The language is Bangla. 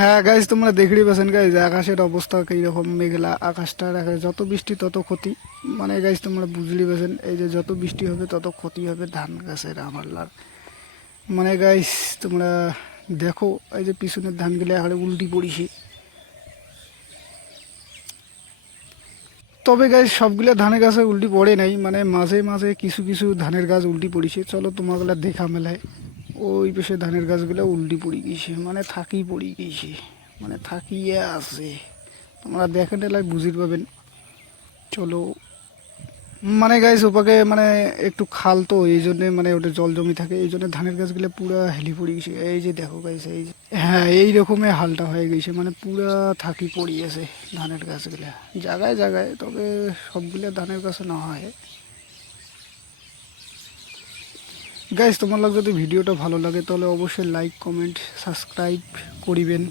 হ্যাঁ গাইজ তোমরা দেখলি পেছেন গাইজ আকাশের অবস্থা কীরকম মেঘলা। আকাশটা দেখা, যত বৃষ্টি, তত ক্ষতি। মানে গাইজ তোমরা বুঝলি পেছেন এই যে যত বৃষ্টি হবে, তত ক্ষতি হবে ধান গাছের আমার লাগ মানে গাইজ তোমরা দেখো, এই যে পিছনের ধানগুলো এখানে উল্টি পড়িছে। তবে গাছ সবগুলো ধানের গাছে উল্টি পড়ে নাই। মানে মাঝে মাঝে কিছু কিছু ধানের গাছ উল্টি পড়িছে। চলো তোমাগুলো দেখা মেলায় ওই পেশে ধানের গাছগুলো উল্টি পড়ে গিয়েছে মানে থাকি পড়ে গিয়েছে মানে থাকিয়ে আছে। তোমরা দেখে নিলে বুঝির পাবেন। চলো। মানে গাছ ওপাকে মানে একটু খাল তো, এই জন্যে মানে ওটা জল জমি থাকে, এই জন্য ধানের গাছগুলো পুরা হেলি পড়ে গেছে। এই যে দেখো গাছ এই যে হ্যাঁ এই রকমের হালটা হয়ে গেছে মানে পুরা থাকি পড়িয়েছে ধানের গাছগুলা। জায়গায় জায়গায়, তবে সবগুলো ধানের গাছে না হয়। গাইজ তোমার লোক যদি ভিডিওটা ভালো লাগে তাহলে অবশ্যই লাইক কমেন্ট সাবস্ক্রাইব করিবেন।